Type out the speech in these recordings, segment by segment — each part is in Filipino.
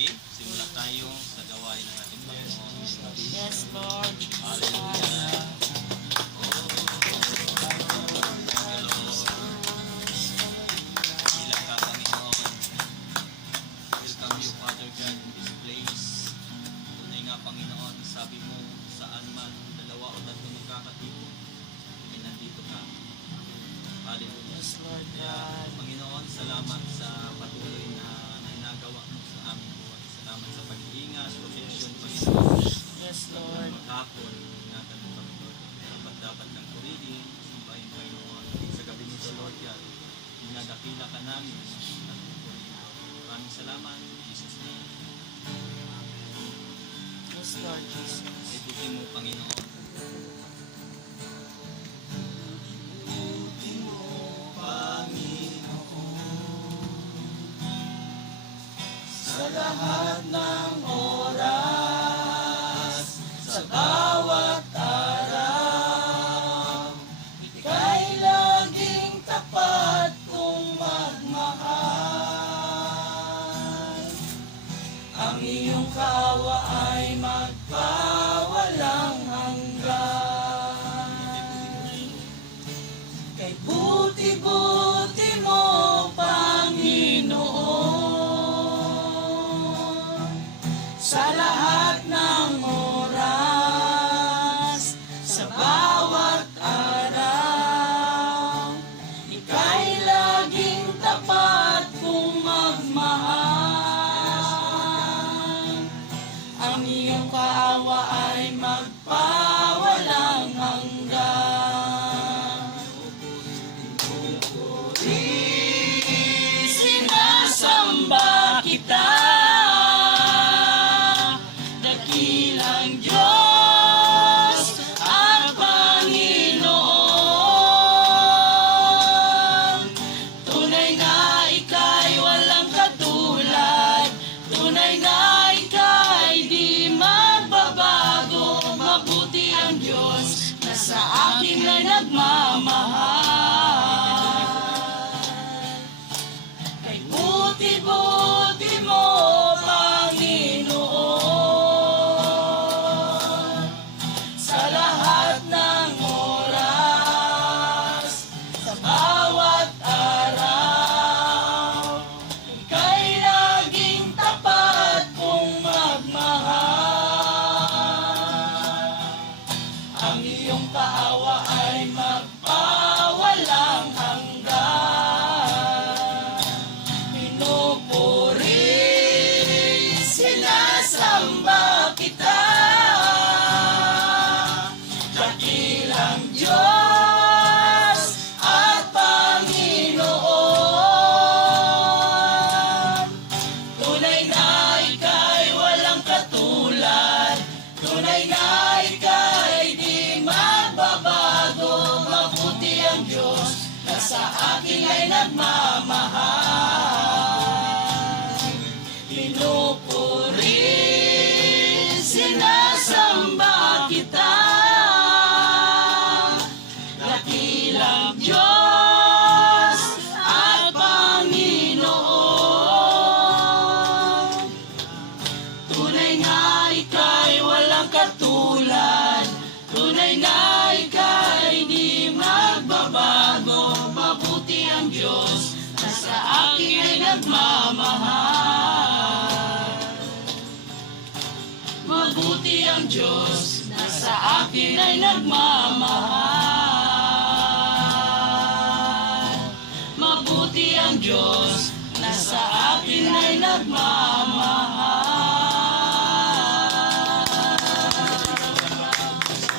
Sige, simula tayo sa gawain ng ating Panginoon. Yes, Lord. Hallelujah. Dakila ka, Panginoon. Welcome you, Father God, in this place. Tunay nga, Panginoon, sabi mo, saan man dalawa o tatlo magkakatipon, nandito ka. Hallelujah. Yes, Lord Kaya, God. Panginoon, salamat sa patuloy na ginagawa mo sa aming buhay. Salamat sa pag-iingat, protection, Panginoon. Yes, Lord. Maghapon, ingatan mo kami, Lord. Dapat ng purihin, sambahin, Panginoon. Sa gabi nito, Lord God, dinadakila ka namin at purihin, Lord. Maraming salamat. In Jesus' name. Yes, Lord Jesus. Ibutin mo, Panginoon. Sa lahat ng oras, sa bawat araw, ika'y laging tapat kong magmahal. Ang iyong kawa ay magpawalang hanggan. Kay buti-buti mo, Panginoon. Sa lahat ng oras, sa bawat araw, ika'y laging tapat kong magmahal. Ang iyong kaawa ay magpawalang hanggan. Sinasamba kita, dakilang Diyos at Panginoon. Tunay na ika'y walang katulad, tunay na ika'y di magbabago. Mabuti ang Diyos na sa akin ay nagmamahal. Kay buti-buti mo, Panginoon. Sa lahat ng oras, sa bawat araw, ika'y laging tapat kong magmahal. Ang iyong kaawa ay magpawalang hanggan. Pinupuri, sinasamba kita, dakilang Diyos at Panginoon. Tunay na ika'y walang katulad, tunay na ika'y di magbabago. Mabuti ang Diyos na sa akin ay nagmamahal. Pinupuri, sinasamba kita, dakilang Diyos at Panginoon. Tunay nga ika'y walang katulad, tunay na ika'y di magbabago. Mabuti ang Diyos na sa akin ay nagmamahal. Mabuti ang Diyos na sa akin ay nagmamahal. Mabuti ang Diyos na sa akin ay nagmamahal.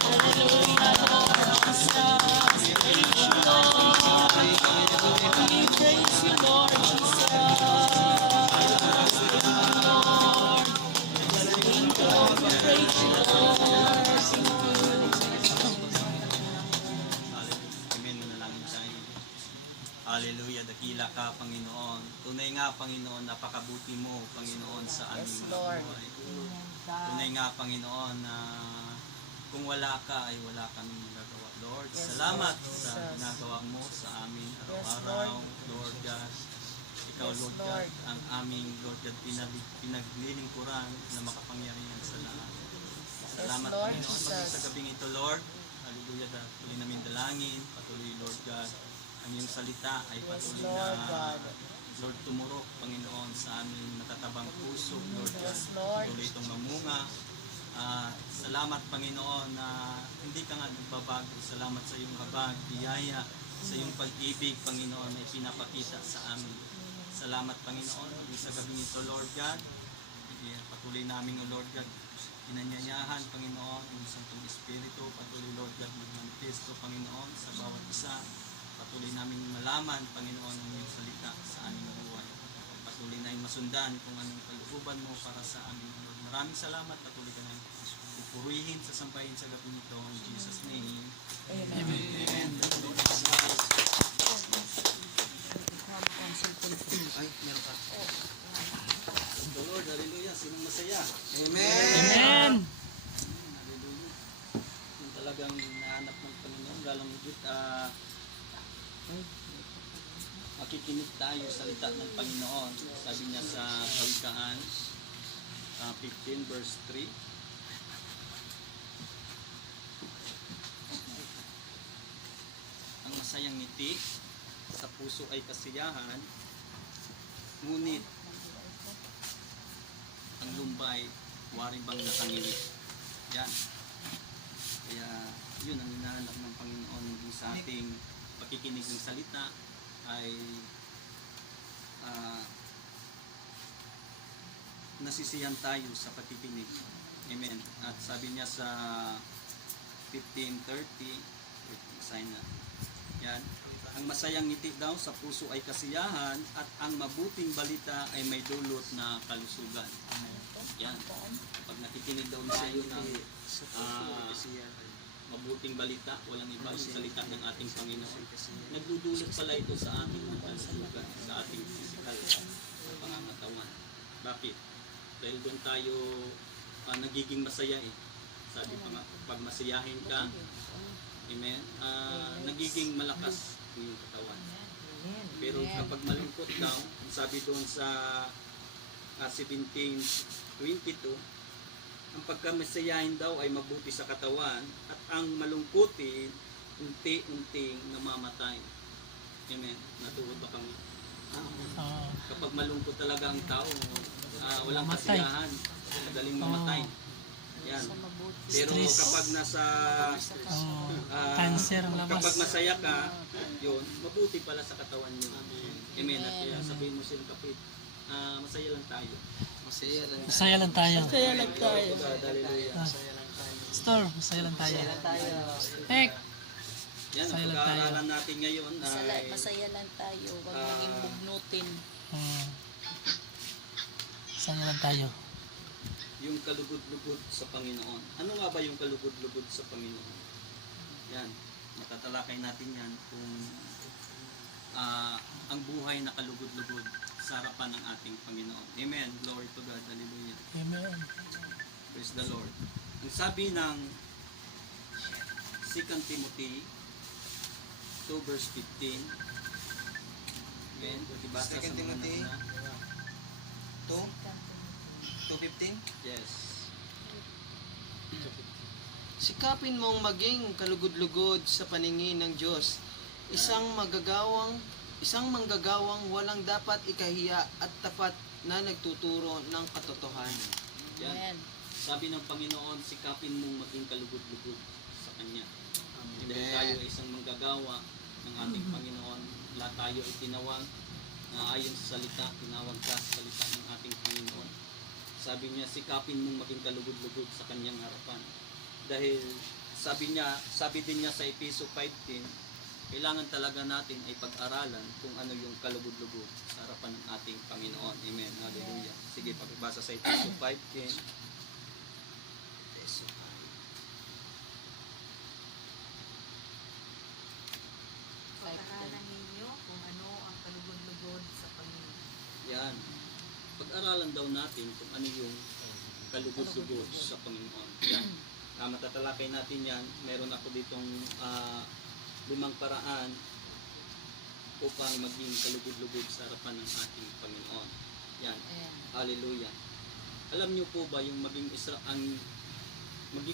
Hallelujah, Lord Jesus. Praise you, Lord. We praise you, Lord Jesus. Lord. Thank you, Lord. We praise you, Lord. Amen. Manalangin tayo. Hallelujah. Dakila ka, Panginoon. Tunay nga, Panginoon, napakabuti mo, Panginoon, sa aming Yes, mga Lord. buhay. Tunay nga, Panginoon, na kung wala ka, ay wala kaming magagawa. Lord, Yes, salamat Lord sa Jesus. ginagawa mo sa amin Yes, araw-araw, Lord God. Ikaw, Yes, Lord God, ang aming, Lord God, pinaglilingkuran na makapangyarihan sa lahat. Salamat, Lord Panginoon, Jesus. maging sa gabing ito, Lord. Hallelujah, patuloy namin dalangin, patuloy, Lord God, ang iyong salita ay patuloy Lord na, God. Lord, tumurok, Panginoon, sa aming matatabang puso, Lord God. Yes, Lord. Patuloy itong mamunga. Salamat, Panginoon, na hindi ka nga nagbabago. Salamat sa iyong habag, biyaya, sa iyong pag-ibig, Panginoon, na ipinapakita sa amin. Salamat, Panginoon, maging sa gabing ito, Lord God. Patuloy namin, O Lord God, inanyayahan, Panginoon, yung Santong Espiritu, patuloy, Lord God, magmanifesto, Panginoon, sa bawat isa. Patuloy namin malaman, Panginoon, ang iyong salita sa aming buhay. Patuloy na yung masundan kung anong kalooban mo para sa amin, Lord. Maraming salamat, patuloy ka na pupurihin sa sampahin sa gabi nito. In Jesus' name. Amen. Ay, meron ka. The Lord, hallelujah. Sinong masaya? Amen. Amen. Hallelujah. Yung talagang nahanap ng Panginoon, lalong higit, makikinig tayo sa salita ng Panginoon. Sabi niya sa Kawikaan 15 verse 3. Ang masayang ngiti sa puso ay kasiyahan, ngunit ang lumbay waring bang nakangili. Yan. Kaya yun ang hinahanap ng Panginoon maging sa ating pakikinig ng salita ay nasisiyahan tayo sa pakikinig. Amen. At sabi niya sa 15:30, sign na. Yan. Ang masayang ngiti daw sa puso ay kasiyahan at ang mabuting balita ay may dulot na kalusugan. Yan. Pag nakikinig daw tayo ng mabuting balita, walang iba yung salita ng ating Panginoon. Nagdudulot pala ito sa ating kalusugan, sa ating physical na pangangatawan. Bakit? Dahil doon tayo nagiging masaya eh. Sabi pa nga, pag masayahin ka, amen, nagiging malakas yung katawan. Pero kapag malungkot daw, sabi doon sa 17:22, ang pagkamasayahin daw ay mabuti sa katawan at ang malungkutin unti-unting namamatay. Amen. Natuod ba kami? Kapag malungkot talaga ang tao, walang kasiyahan, madaling mamatay. Yan. Pero Stress. kapag nasa Cancer ang labas. kapag masaya ka, yun, mabuti pala sa katawan niyo. Amen. At kaya sabihin mo silang kapit, masaya lang tayo. Masaya lang. Masaya lang tayo. Kaya lang tayo. Hallelujah. Store, masaya lang tayo. tayo. Tek, Yan, ang Masaya lang pag-aaralan natin ngayon ay Masaya lang tayo. Huwag maging bugnutin. masaya lang tayo. yung kalugod-lugod sa Panginoon. Ano nga ba yung kalugod-lugod sa Panginoon? Yan, matatalakay natin yan kung ang buhay na kalugod-lugod sa harapan ng ating Panginoon. Amen. Glory to God. Hallelujah. Amen. Praise the Lord. Ang sabi ng 2 Timothy 2 verse 15. Amen. Ibasa sa 2 mga Timothy. nauna. 2:15. Yes. Sikapin mong maging kalugod-lugod sa paningin ng Diyos. Isang manggagawang walang dapat ikahiya at tapat na nagtuturo ng katotohanan. Yan. Amen. Sabi ng Panginoon, sikapin mong maging kalugod-lugod sa Kanya. Dahil tayo ay isang manggagawa ng ating Panginoon. Lahat tayo ay tinawag na ayon sa salita, tinawag ka sa salita ng ating Panginoon. Sabi niya, sikapin mong maging kalugod-lugod sa Kanyang harapan. Dahil sabi din niya sa Epeso 5:10, kailangan talaga natin ay pag-aralan kung ano yung kalugod-lugod sa harapan ng ating Panginoon. Amen. Hallelujah. Sige, pagbasa sa Epeso 5:10. Pag-aralan ninyo kung ano ang kalugod-lugod sa Panginoon. Yan. Pag-aralan daw natin kung ano yung kalugod-lugod sa Panginoon. Yan. Matatalakay natin yan. Meron ako ditong 5 paraan upang maging kalugod-lugod sa harapan ng ating Panginoon. Yan. Ayan. Hallelujah. Alam niyo po ba yung maging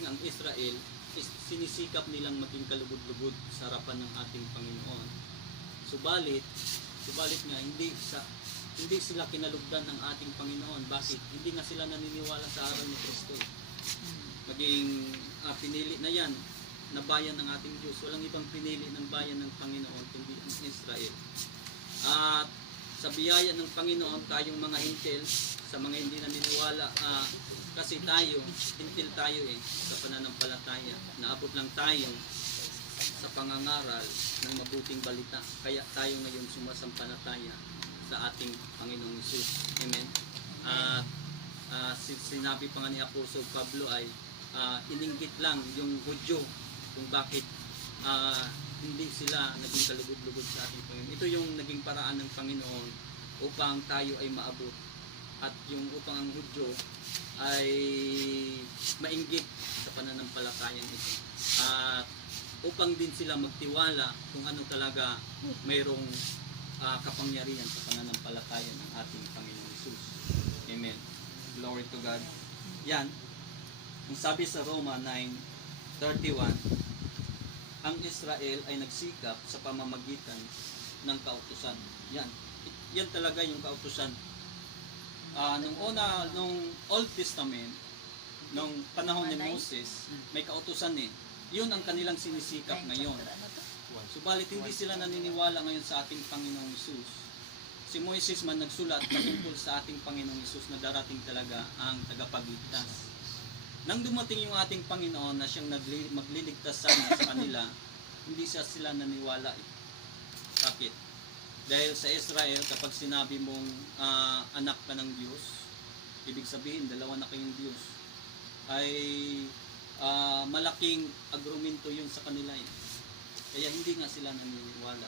ang Israel is sinisikap nilang maging kalugod-lugod sa harapan ng ating Panginoon. Subalit nga hindi sila kinalugdan ng ating Panginoon. Bakit? Hindi nga sila naniniwala sa aral ni Kristo. Maging pinili na yan na bayan ng ating Diyos. Walang ibang pinili ng bayan ng Panginoon kundi ang Israel. At sa biyaya ng Panginoon, tayong mga hintil, sa mga hindi naniniwala, kasi hintil tayo sa pananampalataya. Naabot lang tayo sa pangangaral ng mabuting balita. Kaya tayo ngayon sumasampalataya sa ating Panginoong Hesus. Amen. Sinabi pa nga ni Apostol Pablo ay ininggit lang yung Hudyo kung bakit hindi sila naging kalugod-lugod sa ating Panginoon. Ito yung naging paraan ng Panginoon upang tayo ay maabot, at yung upang ang Hudyo ay mainggit sa pananampalatayang ito, at upang din sila magtiwala kung ano talaga mayroong kapangyarihan sa pananampalataya ng ating Panginoong Hesus. Amen. Glory to God. Yan. Ang sabi sa Roma 9:31, ang Israel ay nagsikap sa pamamagitan ng kautusan. Yan talaga yung kautusan. Nung Old Testament, nung panahon ni Moses, may kautusan Yun ang kanilang sinisikap ngayon. Subalit hindi sila naniniwala ngayon sa ating Panginoong Hesus. Si Moises man nagsulat patungkol sa ating Panginoong Hesus na darating talaga ang tagapagligtas. Nang dumating yung ating Panginoon na siyang magliligtas sana sa kanila, hindi sila naniwala. Bakit? Dahil sa Israel, kapag sinabi mong anak ka ng Diyos, ibig sabihin, dalawa na kayong Diyos, ay malaking agrumento yun sa kanila. Kaya hindi nga sila naniniwala.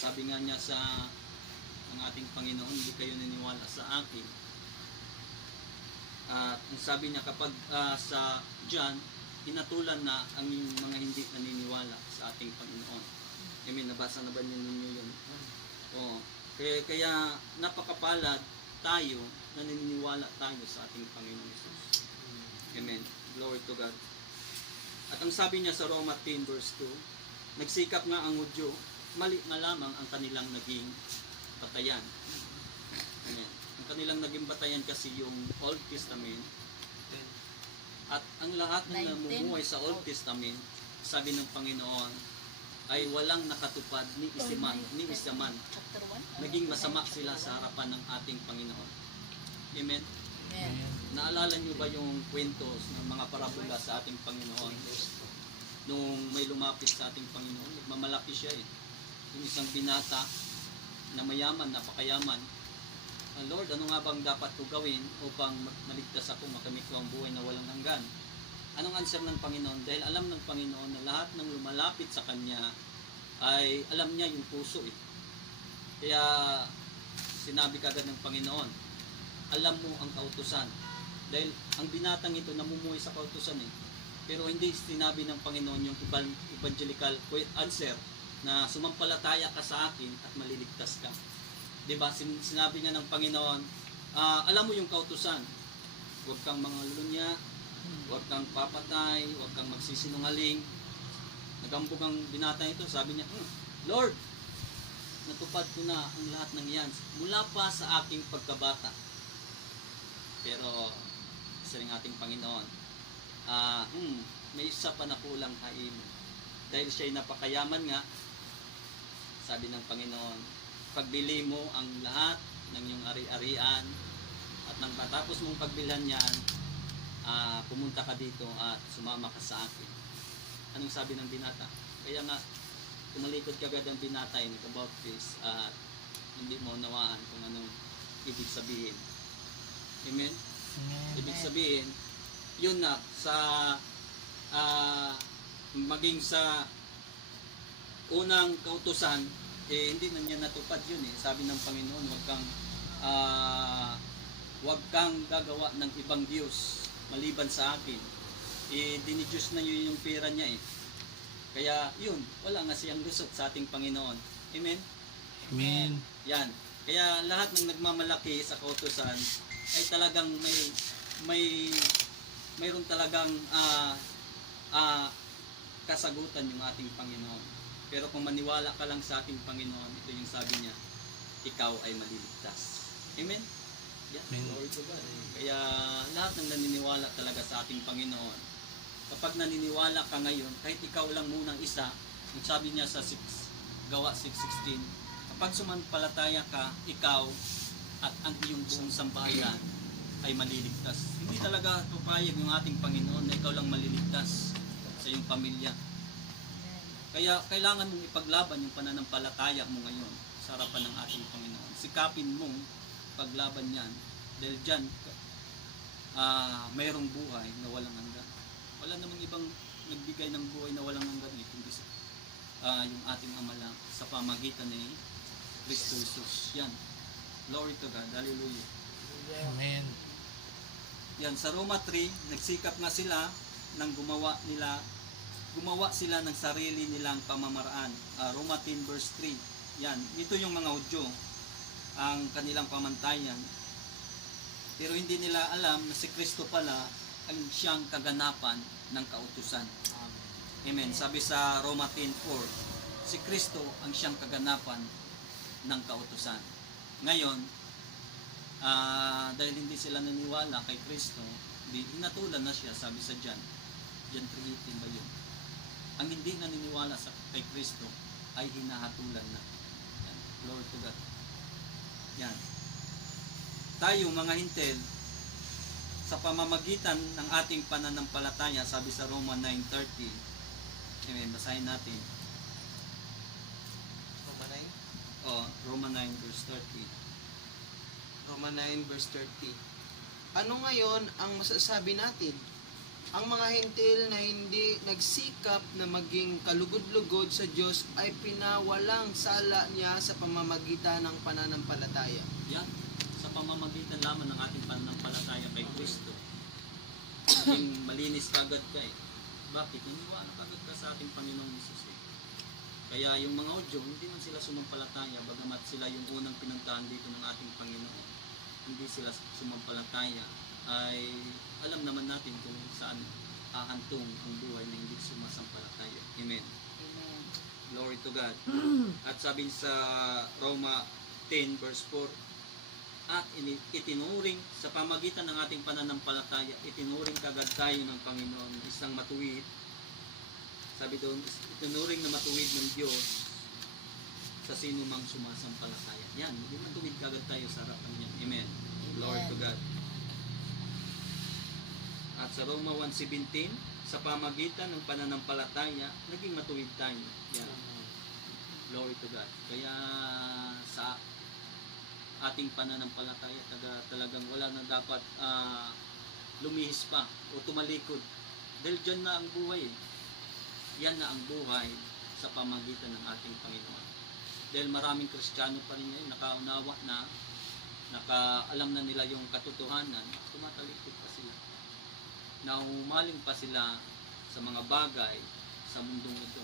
Sabi nga niya sa ang ating Panginoon, hindi kayo naniniwala sa akin. At sabi niya kapag sa John, hinatulan na ang mga hindi naniniwala sa ating Panginoon. Amen, nabasa na ba ninyo yun? Oo. Kaya napakapalad tayo, naniniwala tayo sa ating Panginoon Hesus. Amen. Glory to God. At ang sabi niya sa Roma 10 verse 2, nagsikap nga ang Hudyo, mali nga lamang ang kanilang naging batayan. Amen. Ang kanilang naging batayan kasi yung Old Testament. At ang lahat ng namumuhay sa Old Testament, sabi ng Panginoon, ay walang nakatupad ni isaman. Chapter 1. Naging masama sila sa harapan ng ating Panginoon. Amen. Amen. Naalala niyo ba yung kwentos ng mga parabola sa ating Panginoon? Nung may lumapit sa ating Panginoon, nagmamalaki siya Yung isang binata na mayaman, napakayaman. Lord, ano nga bang dapat ko gawin upang maligtas ako, makamit ko ang buhay na walang hanggan? Anong answer ng Panginoon? Dahil alam ng Panginoon na lahat ng lumalapit sa Kanya ay alam niya yung puso Kaya sinabi kagad ng Panginoon, alam mo ang kautusan. Dahil ang binatang ito namumuhay sa kautusan Pero hindi sinabi ng Panginoon yung evangelical answer na sumampalataya ka sa akin at maliligtas ka. Diba? Sinabi nga ng Panginoon, alam mo yung kautusan. Huwag kang mangalulunya, huwag kang papatay, huwag kang magsisinungaling. Nagambog ang binata ito, sabi niya, Lord, natupad ko na ang lahat ng iyan mula pa sa aking pagkabata. Pero isa rin ating Panginoon, may isa pa na kulang kain. Dahil siya'y napakayaman nga, sabi ng Panginoon, pagbili mo ang lahat ng iyong ari-arian at nang matapos mong pagbilhan yan, pumunta ka dito at sumama ka sa akin. Anong sabi ng binata? Kaya nga, tumalikod kagad ang binata about this at hindi mo nawaan kung anong ibig sabihin. Amen? Ibig sabihin, yun na, sa maging sa unang kautusan, hindi na niya natupad yun Sabi ng Panginoon, huwag kang gagawa ng ibang Diyos maliban sa akin. Dinidiyos na yun yung pera niya Kaya yun, wala nga siyang lusot sa ating Panginoon. Amen? Amen. Yan. Kaya lahat ng nagmamalaki sa kautusan ay talagang mayroon talagang kasagutan yung ating Panginoon. Pero kung maniwala ka lang sa ating Panginoon, ito yung sabi niya, ikaw ay maliligtas. Amen? Yeah, Amen. glory to God. Kaya lahat ng naniniwala talaga sa ating Panginoon, kapag naniniwala ka ngayon, kahit ikaw lang munang isa, yung sabi niya sa Gawa 6:16, kapag sumampalataya ka, ikaw at ang iyong buong sambahayan ay maliligtas. Hindi talaga papayag yung ating Panginoon na ikaw lang maliligtas sa iyong pamilya. Kaya kailangan mong ipaglaban yung pananampalataya mo ngayon sa harapan ng ating Panginoon. Sikapin mong paglaban yan dahil dyan mayroong buhay na walang hanggan. Wala namang ibang nagbigay ng buhay na walang hanggan kundi yung ating Ama lang sa pamagitan ni Kristo Jesus. Yan. Glory to God. Hallelujah. Amen. Yan, sa Roma 3, nagsikap nga sila nang gumawa sila ng sarili nilang pamamaraan. Roma 10 verse 3. Yan, ito yung mga Hudyo, ang kanilang pamantayan. Pero hindi nila alam na si Kristo pala ang siyang kaganapan ng kautusan. Amen. Sabi sa Roma 10:4, si Kristo ang siyang kaganapan ng kautusan. Ngayon, dahil hindi sila naniwala kay Kristo, hinatulan na siya, sabi sa John 3:18 ba yun? Ang hindi naniniwala kay Kristo ay hinahatulan na. Yan. Glory to God. Yan. Tayo mga hintel, sa pamamagitan ng ating pananampalataya, sabi sa Roma 9:30, amen, basahin natin. Roma 9 verse 30. Roma 9 verse 30. Ano ngayon ang masasabi natin? Ang mga hintil na hindi nagsikap na maging kalugod-lugod sa Diyos ay pinawalang sala niya sa pamamagitan ng pananampalataya. Yan. Sa pamamagitan lamang ng ating pananampalataya kay Kristo. Maging malinis kagad ka eh. Bakit? Iniwala kagad ka sa ating Panginoong Jesus eh. Kaya yung mga Hudyo, hindi man sila sumampalataya, bagamat sila yung unang pinuntahan dito ng ating Panginoon. Hindi sila sumampalataya, ay alam naman natin kung saan hahantong ang buhay na hindi sumasampalataya. Amen. Amen. Glory to God. At sabi sa Roma 10 verse 4, at itinuring sa pamagitan ng ating pananampalataya, itinuring kagad tayo ng Panginoon isang matuwid. Sabi doon, itinuring na matuwid ng Diyos sa sino mang sumasampalataya. Yan, hindi matuwid kagad tayo sa harapan niya. Amen. Glory to God. At sa Roma 1:17, sa pamagitan ng pananampalataya, naging matuwid tayo. Yan. Glory to God. Kaya sa ating pananampalataya, talagang wala na dapat lumihis pa o tumalikod. Dahil dyan na ang buhay eh. Yan na ang buhay sa pamagitan ng ating Panginoon. Dahil maraming Kristiyano pa rin ngayon, nakaunawa na, nakaalam na nila yung katotohanan, tumatalikod pa sila. Nahumaling pa sila sa mga bagay sa mundong ito.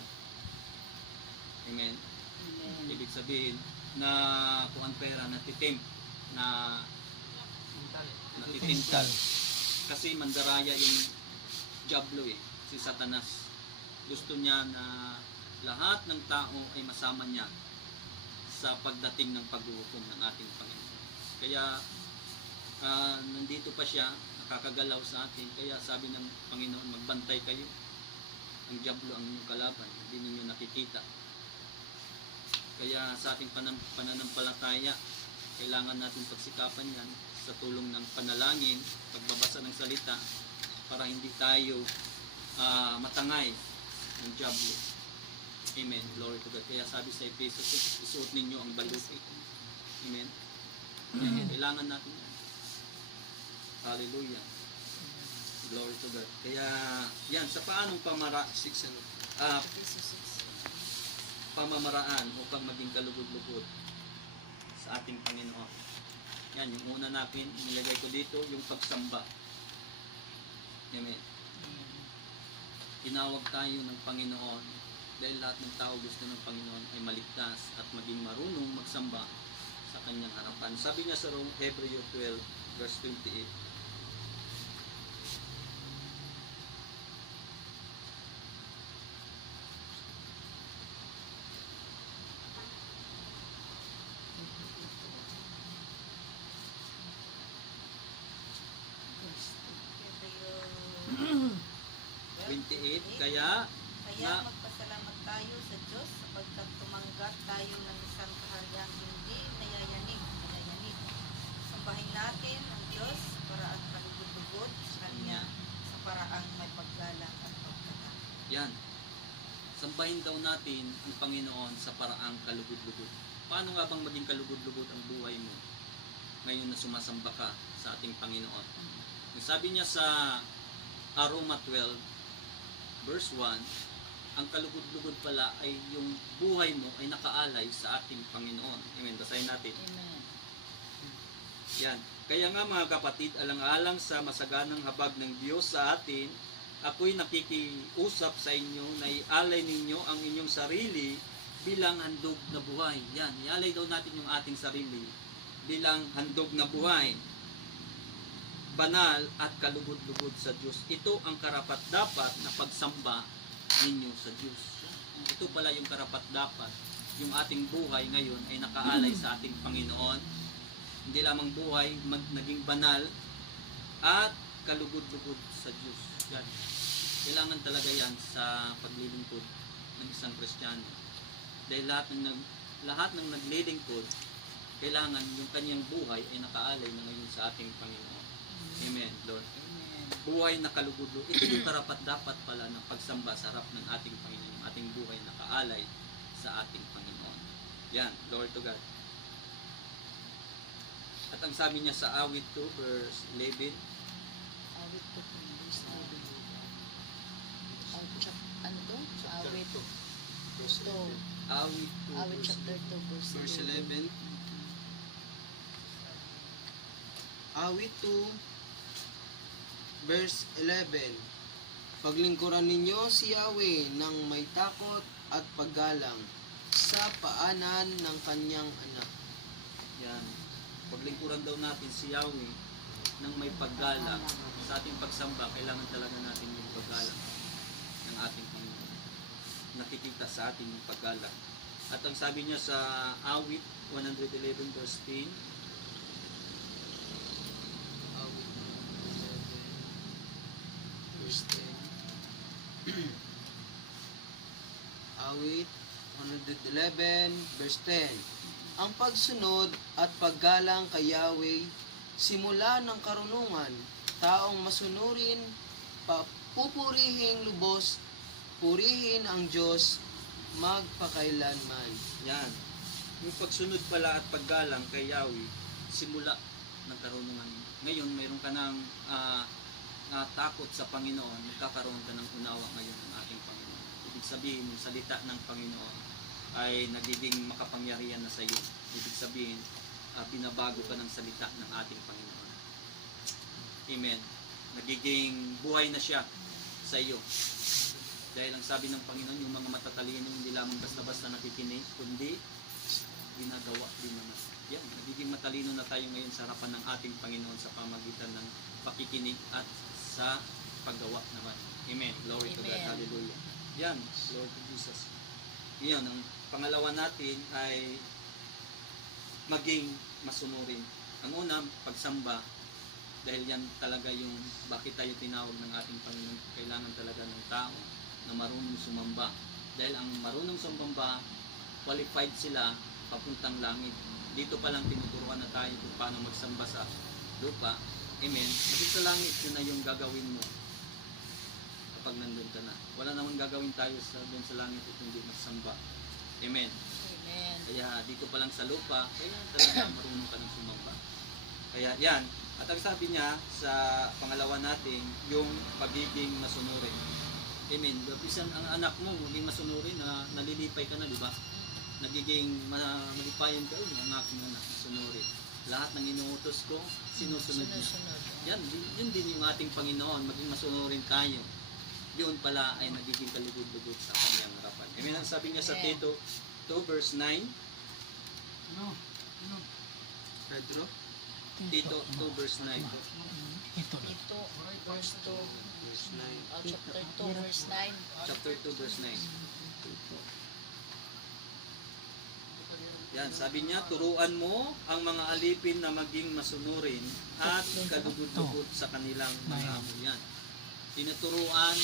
Amen. Amen. Ibig sabihin na kung ang pera natitimp, natitintal. Kasi mandaraya yung diablo eh, si Satanas. Gusto niya na lahat ng tao ay masama niya sa pagdating ng paghuhukom ng ating Panginoon. Kaya nandito pa siya, nakakagalaw sa atin. Kaya sabi ng Panginoon, magbantay kayo. Ang diablo ang inyong kalaban, hindi ninyo nakikita. Kaya sa ating pananampalataya, kailangan natin pagsikapan yan sa tulong ng panalangin, pagbabasa ng salita, para hindi tayo matangay ng diablo. Amen. Glory to God. Kaya sabi sa Efesos 6, isuot ninyo ang baluti. Amen. Kailangan natin yan. Hallelujah. Glory to God. Kaya yan, sa paanong pamamaraan upang maging kalugod-lugod sa ating Panginoon. Yan, yung una natin, nilagay ko dito, yung pagsamba. Amen. Tinawag tayo ng Panginoon Dahil lahat ng tao gusto ng Panginoon ay maligtas at maging marunong magsamba sa kanyang harapan. Sabi niya sa Hebreo 12 verse 28, Hebreo 28, kaya Kaya magpasalamat tayo sa Diyos sapagkat tumanggap tayo ng isang kaharyang hindi nayayanig. Sambahin natin ang Diyos sa paraang kalugod-lugod sa Kanya sa paraang may paggalang at pagkatapos. yan, sambahin daw natin ang Panginoon sa paraang kalugod-lugod. Paano nga bang maging kalugod-lugod ang buhay mo ngayon na sumasamba ka sa ating Panginoon? Sabi niya sa Roma 12 verse 1, ang kalugod-lugod pala ay yung buhay mo ay nakaalay sa ating Panginoon. Amen. Basahin natin. Amen. Yan. Kaya nga mga kapatid, alang-alang sa masaganang habag ng Diyos sa atin, ako'y nakikiusap sa inyo na ialay ninyo ang inyong sarili bilang handog na buhay. Yan. Ialay daw natin yung ating sarili bilang handog na buhay. Banal at kalugod-lugod sa Diyos. Ito ang karapat-dapat na pagsamba ninyo sa Diyos. Ito pala yung karapat-dapat. Yung ating buhay ngayon ay nakaalay sa ating Panginoon. Hindi lamang buhay, naging banal at kalugod-lugod sa Diyos. Yan. Kailangan talaga yan sa paglilingkod ng isang Kristiyano. Dahil lahat ng naglilingkod, kailangan yung kanyang buhay ay nakaalay na ngayon sa ating Panginoon. Amen, Lord. Amen. Buhay na kalugod-lugod. Ito yung karapat-dapat pala ng pagsamba sa harap ng ating Panginoon. Yung ating buhay nakaalay sa ating Panginoon. Yan, glory to God. At ang sabi niya sa awit 2 verse 11, Awit to verse 11. Ano to? Awit Verse to. 11. awit 2 Awit verse chapter 2 verse Verse 11. 11. Awit 2, verse 11. Paglingkuran ninyo si Yahweh ng may takot at paggalang sa paanan ng kanyang anak. Yan. Paglingkuran daw natin si Yahweh ng may paggalang. Sa ating pagsamba, kailangan talaga natin yung paggalang ng ating Panginoon. Nakikita sa ating yung paggalang. At ang sabi niya sa awit 111 verse 10, Awit 11, verse 10. Awit 111, verse 10. Ang pagsunod at paggalang kay Yahweh, simula ng karunungan, taong masunurin, pupurihing lubos, purihin ang Diyos, magpakailanman. yan. Yung pagsunod pala at paggalang kay Yahweh, simula ng karunungan. Ngayon, mayroon ka ng takot sa Panginoon, magkakaroon ka ng unawa ngayon ng ating Panginoon. Ibig sabihin, yung salita ng Panginoon ay nagiging makapangyarihan na sa iyo. Ibig sabihin, binabago ka ng salita ng ating Panginoon. Amen. Nagiging buhay na siya sa iyo. Dahil ang sabi ng Panginoon, yung mga matatalino hindi lamang basta-basta nakikinig, kundi ginagawa din naman. Yan, nagiging matalino na tayo ngayon sa harapan ng ating Panginoon sa pamagitan ng pakikinig at sa paggawa naman. Amen. Glory to God. Amen. Hallelujah. Yan, Lord to Jesus. Yan, ang pangalawa natin ay maging masunurin. Ang una, pagsamba. Dahil yan talaga yung bakit tayo tinawag ng ating Panginoon. Kailangan talaga ng tao na marunong sumamba. Dahil ang marunong sumamba, qualified sila papuntang langit. Dito pa lang tinuturuan na tayo kung paano magsamba sa lupa. Amen. Maging sa langit, yun na yung gagawin mo kapag nandun ka na. Wala namang gagawin tayo doon sa langit at hindi magsamba. Amen. Amen. Kaya dito pa lang sa lupa, kailangan talaga marunong ka ng sumamba. Kaya yan. At ang sabi niya sa pangalawa natin, yung pagiging masunurin. Amen. Bisan ang anak mo, maging masunurin na nalilipay ka na, di ba? Nagiging malipayan ka, yung anak mo na masunurin. Lahat ng inuutos ko, sinusunod mo. Sunod. Yan, yun din yung ating Panginoon, maging masunurin tayo. Yun pala ay nagiging kalugod-lugod sa kanyang harapan. Amen. Amen. Ang sabi niya sa Tito 2 verse 9. Pedro? Tito 2 verse 9. Ito. Ito, verse 2. Verse 9. Chapter 2, verse 9. Chapter 2 verse 9. Yan, sabi niya, turuan mo ang mga alipin na maging masunurin at kalugod-lugod sa kanilang mga amo. Yan. Tinuturuan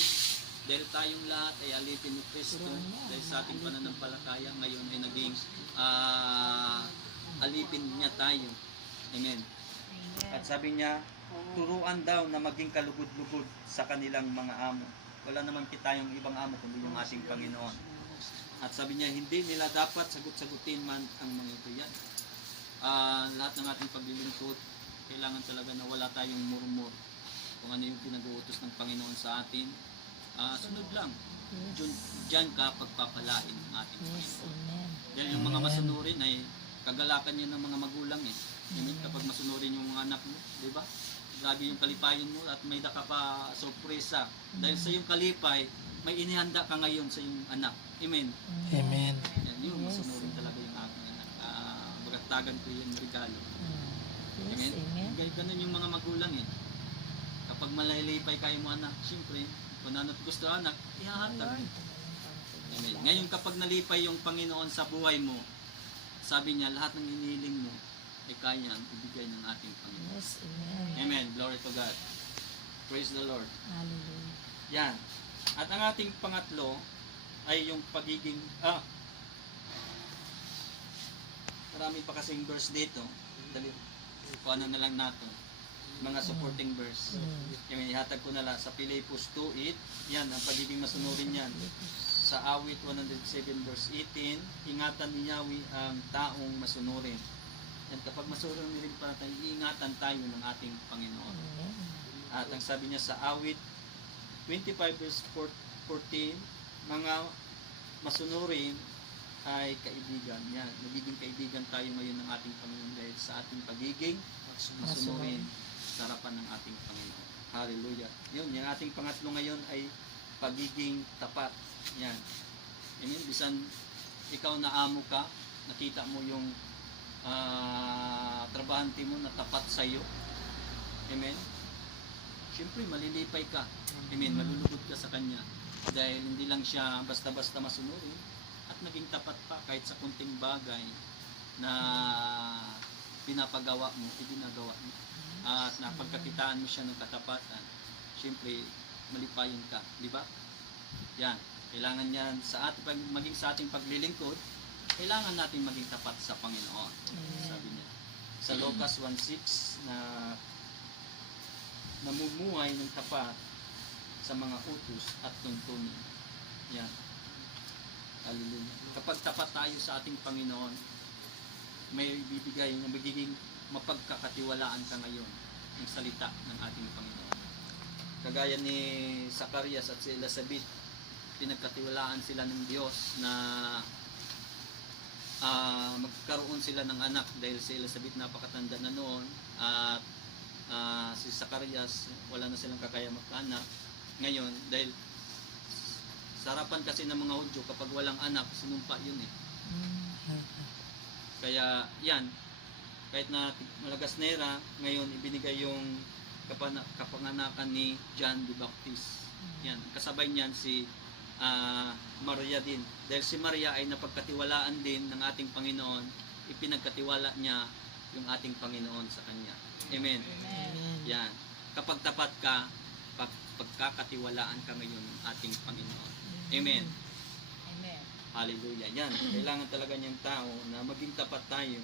dahil tayong lahat ay alipin ni Kristo dahil sa ating pananampalataya ngayon ay naging alipin niya tayo. Amen. At sabi niya, turuan daw na maging kalugod-lugod sa kanilang mga amo. Wala naman tayong ibang amo kundi yung ating Panginoon. At sabi niya, hindi nila dapat sagot-sagutin man ang mga ito. Yan. Lahat ng ating paglilingkod, kailangan talaga na wala tayong murmur. Kung ano yung pinag-uutos ng Panginoon sa atin, sunod lang. Diyan ka pagpapalain ng ating Panginoon. Dahil yung mga masunurin ay kagalakan yun ng mga magulang eh. Kapag masunurin yung mga anak mo, di ba? Grabe yung kalipayan mo at may daka pa sorpresa. Dahil sa yung kalipay, may inihanda ka ngayon sa yung anak. Amen. Amen. Yan, yung masunurin talaga yung aking anak. Bagatagan ko yung regalo. Amen. Ganun yung mga magulang eh. Kapag malalipay kayo mo anak, siyempre, kung ano gusto anak, ihahatag. Amen. Ngayon kapag nalipay yung Panginoon sa buhay mo, sabi niya, lahat ng inihiling mo ay kaya ang ibigay ng ating Panginoon. Amen. Glory to God. Praise the Lord. Hallelujah. Yan. At ang ating pangatlo ay yung pagiging marami pa kasing verse dito. Dali, kuha na lang natin mga supporting verse. Yung ihatag ko na lang sa Pilipos 2:8. Yan, ang pagiging masunurin yan. Sa awit 107 verse 18, ingatan ni Yahweh ang taong masunurin. Yan, kapag masunurin pa tayo, iingatan tayo ng ating Panginoon. At ang sabi niya sa awit 25 verse 14, mga masunurin ay kaibigan. Yan, nagiging kaibigan tayo ngayon ng ating Panginoon dahil sa ating pagiging masunurin sa harapan ng ating Panginoon. Hallelujah. Yun, yung ating pangatlo ngayon ay pagiging tapat. Yan. Amen. Bisan ikaw na amo ka, nakita mo yung trabahante mo na tapat sa iyo. Amen. Siyempre, malilipay ka. Amen. Malulugod ka sa Kanya. Dahil hindi lang siya basta-basta masunurin at naging tapat pa kahit sa kunting bagay na pinapagawa mo, ibinagawa mo. At napagkakitaan mo siya ng katapatan. Siyempre, malipayin ka. Di ba? Yan. Kailangan yan sa ating, maging sa ating paglilingkod, kailangan natin maging tapat sa Panginoon. Sabi niya. Sa Lucas 1:6 na namumuhay ng tapat sa mga utos at tuntunin. Yan. Hallelujah. Kapag tapat tayo sa ating Panginoon, may bibigay na magiging mapagkakatiwalaan ka ngayon ng salita ng ating Panginoon. Kagaya ni Zacarias at si Elizabeth, pinagkatiwalaan sila ng Diyos na magkaroon sila ng anak dahil si Elizabeth napakatanda na noon at si Zacarias wala na silang kakaya magkaanak. Ngayon, dahil sa harapan kasi ng mga Hudyo, kapag walang anak, sinumpa yun eh. Kaya yan, kahit na malagas nera, ngayon ibinigay yung kapanganakan ni John the Baptist. Yan, kasabay niyan si Maria din. Dahil si Maria ay napagkatiwalaan din ng ating Panginoon, ipinagkatiwala niya yung ating Panginoon sa kanya. Amen. Yan. Kapag tapat ka, pagkakatiwalaan ka ngayon ng ating Panginoon. Amen. Amen. Hallelujah. Yan. Kailangan talaga niyang tao na maging tapat tayo.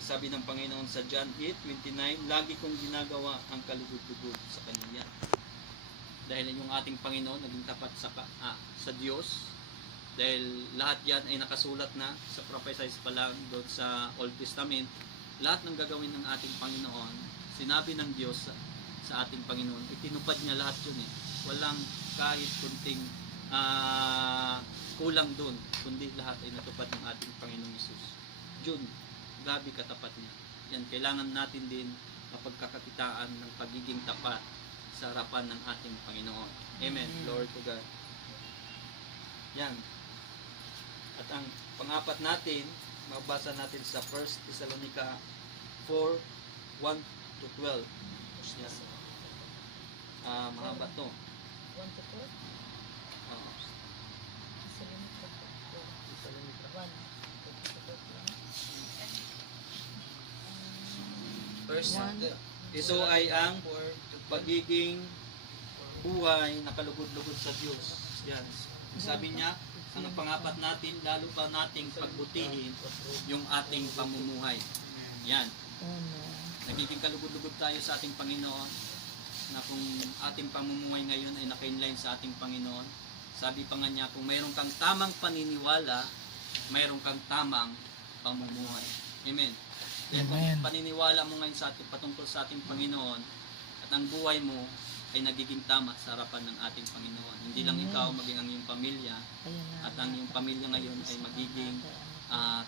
Sabi ng Panginoon sa John 8:29, lagi kong ginagawa ang kalugod-lugod sa kanya. Yan. Dahil yung ating Panginoon naging tapat sa Diyos. Dahil lahat yan ay nakasulat na sa prophecies pa lang doon sa Old Testament. Lahat ng gagawin ng ating Panginoon, sinabi ng Diyos sa ating Panginoon, itinupad niya lahat yun eh. Walang kahit kunting kulang doon, kundi lahat ay natupad ng ating Panginoong Hesus. Yun, grabe katapat niya. Yan, kailangan natin din mapagkakakitaan ng pagiging tapat sa harapan ng ating Panginoon. Amen. Glory to God. Yan. At ang pang-apat natin, mabasa natin sa 1 Thessalonica 4, 1 to 12. Yan. Mahaba to. 1 to 4. Oo. Thessalonica 4. 1 to 4. First, Ito ay ang pagiging buhay na kalugod-lugod sa Diyos. Yan. Sabi niya, ang pangapat natin, lalo pa nating pagbutihin yung ating pamumuhay. Yan. Nagiging kalugod-lugod tayo sa ating Panginoon, na kung ating pamumuhay ngayon ay naka-inline sa ating Panginoon. Sabi pa nga niya, kung mayroon kang tamang paniniwala, mayroon kang tamang pamumuhay. Amen. Kaya kung paniniwala mo ngayon sa ating, patungkol sa ating Panginoon, at ang buhay mo ay nagiging tama sa harapan ng ating Panginoon. Hindi lang ikaw, maging ang iyong pamilya, at ang iyong pamilya ngayon ay magiging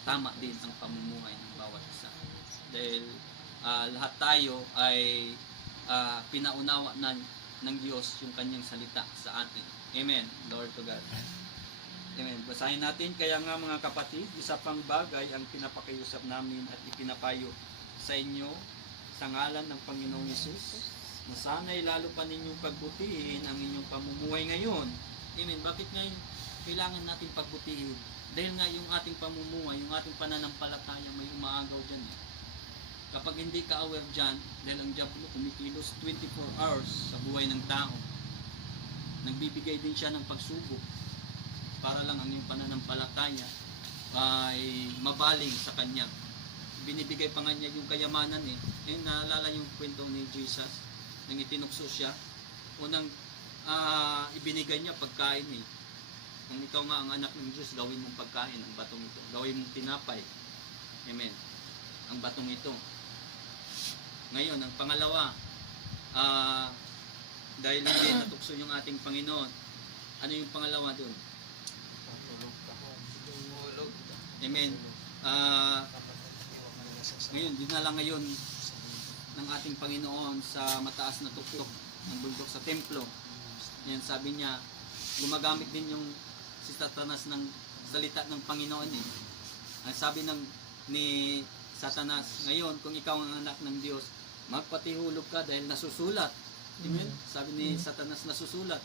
tama din ang pamumuhay ng bawat isa. Dahil lahat tayo ay pinaunawa ng Diyos yung kanyang salita sa atin. Amen. Lord to God. Amen. Basahin natin. Kaya nga mga kapatid, isa pang bagay ang pinapakiusap namin at ipinapayo sa inyo sa ngalan ng Panginoong Hesus, na sana'y lalo pa ninyong pagbutihin ang inyong pamumuhay ngayon. Amen. Bakit ngayon kailangan natin pagbutihin? Dahil nga yung ating pamumuhay, yung ating pananampalataya may umaagaw dyan. Kapag hindi ka aware dyan, dahil ang diablo kumikilos 24 hours sa buhay ng tao, nagbibigay din siya ng pagsubok para lang ang iyong pananampalataya ay mabaling sa kanya. Binibigay pa nga niya yung kayamanan eh. Ngayon naalala yung kwento ni Jesus nang itinukso siya. Unang ibinigay niya pagkain eh. Kung ikaw nga ang anak ng Diyos, gawin mong pagkain ang batong ito. Gawin mong tinapay. Amen. Ang batong ito. Ngayon, ang pangalawa, dahil hindi natukso yung ating Panginoon, ano yung pangalawa doon? Amen. Ngayon, dinala ngayon ng ating Panginoon sa mataas na tuktok ng bundok sa templo. Yan, sabi niya, gumagamit din yung si Satanas ng salita ng Panginoon eh. Ang sabi ni Satanas, ngayon kung ikaw ang anak ng Diyos, magpatihulog ka dahil nasusulat. Amen? Sabi ni Satanas, nasusulat.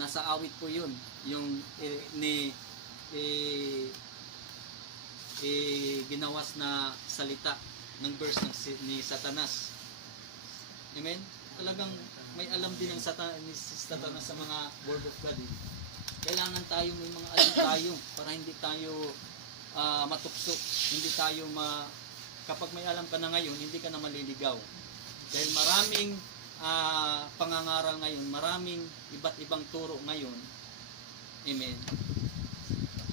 Nasa awit po yun. Yung ginawas na salita ng verse ni Satanas. Amen? Talagang may alam din ng Satanas sa mga word of God eh. Kailangan tayo, may mga alam tayo para hindi tayo matukso, hindi tayo kapag may alam ka na ngayon, hindi ka na maliligaw. Dahil maraming pangangaral ngayon, maraming iba't ibang turo ngayon. Amen.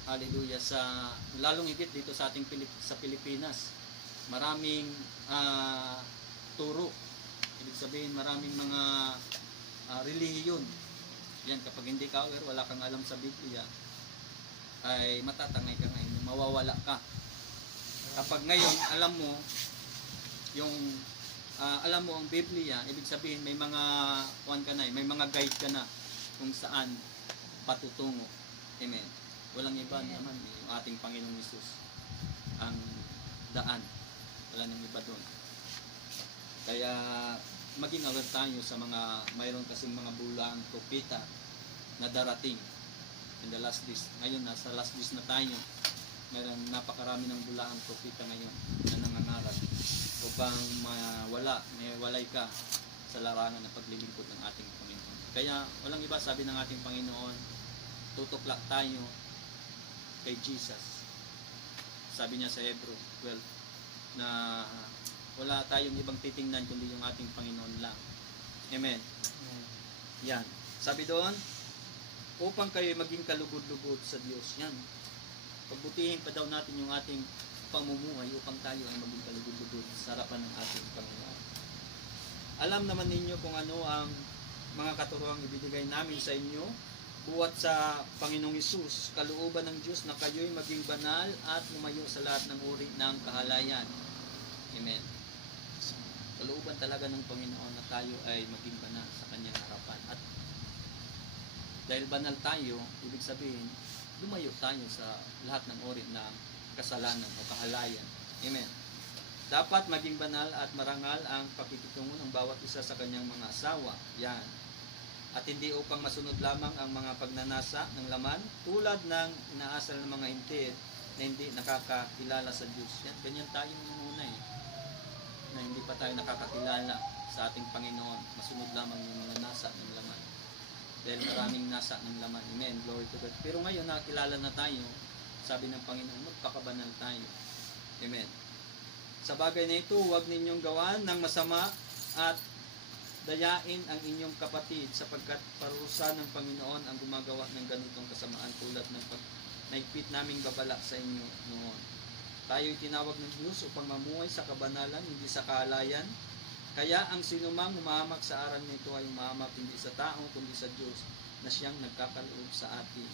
Hallelujah. Lalong higit dito sa ating sa Pilipinas, maraming turo. Ibig sabihin, maraming mga relihiyon. Yan, kapag hindi ka aware, wala kang alam sa Biblia, ay matatangay ka ngayon, mawawala ka. Kapag ngayon, alam mo ang Biblia, ibig sabihin may mga may mga guide ka na kung saan patutungo. Amen. Walang iba naman, yung ating Panginoong Hesus ang daan. Wala nang iba doon. Kaya maging aware tayo sa mayroon kasing mga bulang propeta na darating in the last days. Ngayon, nasa last days na tayo. Mayroon napakarami ng bulaang propeta ngayon na nangangaral upang walay ka sa larangan ng paglilingkod ng ating Panginoon. Kaya walang iba, sabi ng ating Panginoon, tutuklak tayo kay Jesus. Sabi niya sa Hebrew 12 na wala tayong ibang titingnan kundi yung ating Panginoon lang. Amen. Yan. Sabi doon, upang kayo maging kalugod-lugod sa Diyos. Yan. Pagbutihin pa daw natin yung ating pamumuhay upang tayo ay maging kalugod-lugod sa harapan ng ating Panginoon. Alam naman ninyo kung ano ang mga katuruang ibinigay namin sa inyo buwat sa Panginoong Hesus, kalooban ng Diyos na kayo'y maging banal at lumayo sa lahat ng uri ng kahalayan. Amen. Kalooban talaga ng Panginoon na tayo ay maging banal sa kanyang harapan. At dahil banal tayo, ibig sabihin, lumayo tayo sa lahat ng uri ng kasalanan o kahalayan. Amen. Dapat maging banal at marangal ang pakikitungo ng bawat isa sa kanyang mga asawa. Yan. At hindi upang masunod lamang ang mga pagnanasa ng laman tulad ng inaasal ng mga hintil na hindi nakakakilala sa Diyos. Yan, ganyan tayo nung una na hindi pa tayo nakakakilala sa ating Panginoon. Masunod lamang yung mga nasa ng laman. Dahil maraming nasa ng laman. Amen. Glory to God. Pero ngayon nakakilala na tayo, sabi ng Panginoon, magpakabanal tayo. Amen. Sa bagay na ito, huwag ninyong gawan ng masama at dayain ang inyong kapatid sapagkat parurusa ng Panginoon ang gumagawa ng ganitong kasamaan tulad ng pagnaigpit naming babala sa inyo noon. Tayo'y tinawag ng Diyos upang mamuhay sa kabanalan, hindi sa kaalayan. Kaya ang sinumang humahamak sa aral nito ay humahamak hindi sa tao, kundi sa Diyos na siyang nagkakaloob sa atin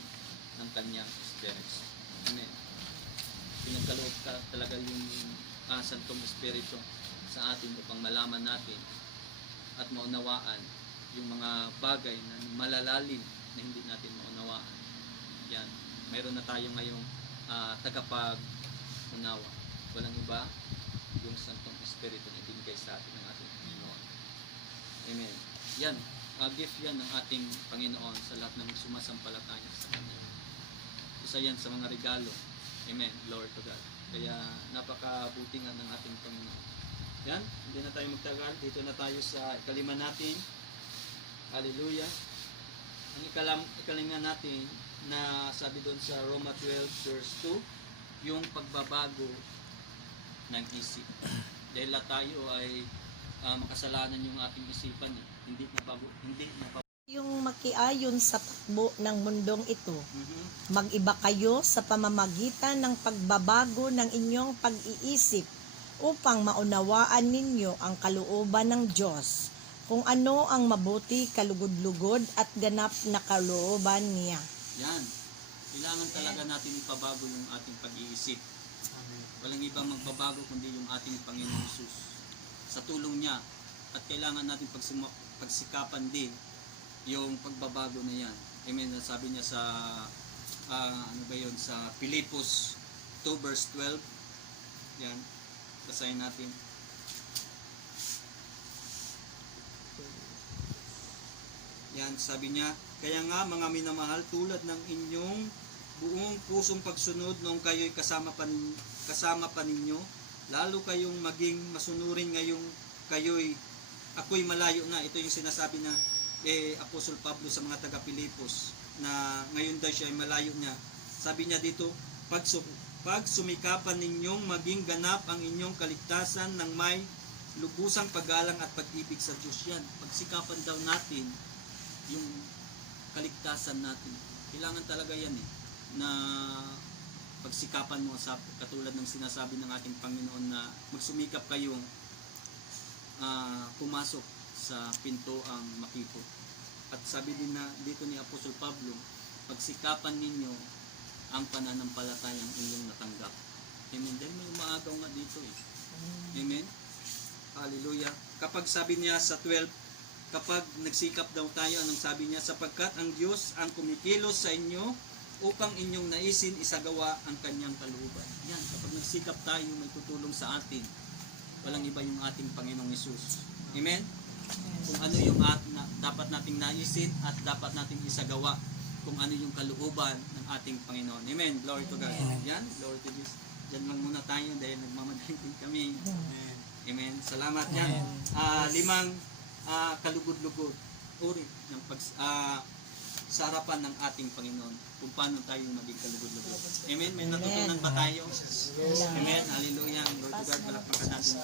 ng kanyang Espiritu. Amen. Pinagkaloob talaga yung Santong Espiritu sa atin upang malaman natin at maunawaan yung mga bagay na malalalim na hindi natin maunawaan. Yan. Mayroon na tayo ngayong tagapag-unawa. Walang iba, yung Santong Espiritu na ibinigay sa atin ng ating Panginoon. Amen. Yan. Gift yan ng ating Panginoon sa lahat ng sumasampalataya sa Kanya. Isa yan sa mga regalo. Amen. Glory to God. Kaya napakabuti nga ng ating Panginoon. Yan, hindi na tayo magtagal. Dito na tayo sa ikalima natin. Hallelujah. Ang ikalima natin na sabi doon sa Roma 12 verse 2, yung pagbabago ng isip. Dahil tayo ay makasalanan yung ating isipan. Hindi na bago. Yung makiayon sa takbo ng mundong ito, Mhm. mag-iba kayo sa pamamagitan ng pagbabago ng inyong pag-iisip upang maunawaan ninyo ang kalooban ng Diyos, kung ano ang mabuti, kalugod-lugod at ganap na kalooban niya. Yan. Kailangan talaga natin ipabago yung ating pag-iisip. Walang ibang magbabago kundi yung ating Panginoon Jesus. Sa tulong niya. At kailangan natin pagsikapan din yung pagbabago na yan. Amen. Sabi niya sa sa Pilipos 2 verse 12. Yan. Basahin natin. Yan, sabi niya, kaya nga mga minamahal, tulad ng inyong buong pusong pagsunod noong kayo'y kasama pa ninyo, lalo kayong maging masunurin ngayong ako'y malayo na. Ito yung sinasabi na Apostol Pablo sa mga taga-Pilipos na ngayon daw siya ay malayo niya. Sabi niya dito, pag sumikapan ninyong maging ganap ang inyong kaligtasan ng may lubusang paggalang at pag-ibig sa Diyos. Yan, pagsikapan daw natin yung kaligtasan natin. Kailangan talaga yan na pagsikapan mo sa katulad ng sinasabi ng ating Panginoon na magsumikap kayong pumasok sa pinto ang makipot. At sabi din na dito ni Apostol Pablo, pagsikapan ninyo ang pananampalatayang inyong natanggap. Amen. Dahil may umaagaw nga dito Amen. Hallelujah. Kapag sabi niya sa 12, kapag nagsikap daw tayo, anong sabi niya? Sapagkat ang Diyos ang kumikilos sa inyo upang inyong naisin isagawa ang kanyang kalooban. Yan, kapag nagsikap tayo, may tutulong sa atin. Walang iba yung ating Panginoong Hesus. Amen? Kung ano yung dapat nating naisin at dapat nating isagawa kung ano yung kalooban ng ating Panginoon. Amen? Glory to God. Yan, glory to Jesus. Diyan lang muna tayo dahil nagmamadaling din kami. Amen. Salamat yan. 5 kalugod-lugod uri ng sa harapan ng ating Panginoon kung paano tayo maging kalugod-lugod. Amen. May natutunan ba tayo? Amen. Hallelujah. Glory to God. Palakpakan natin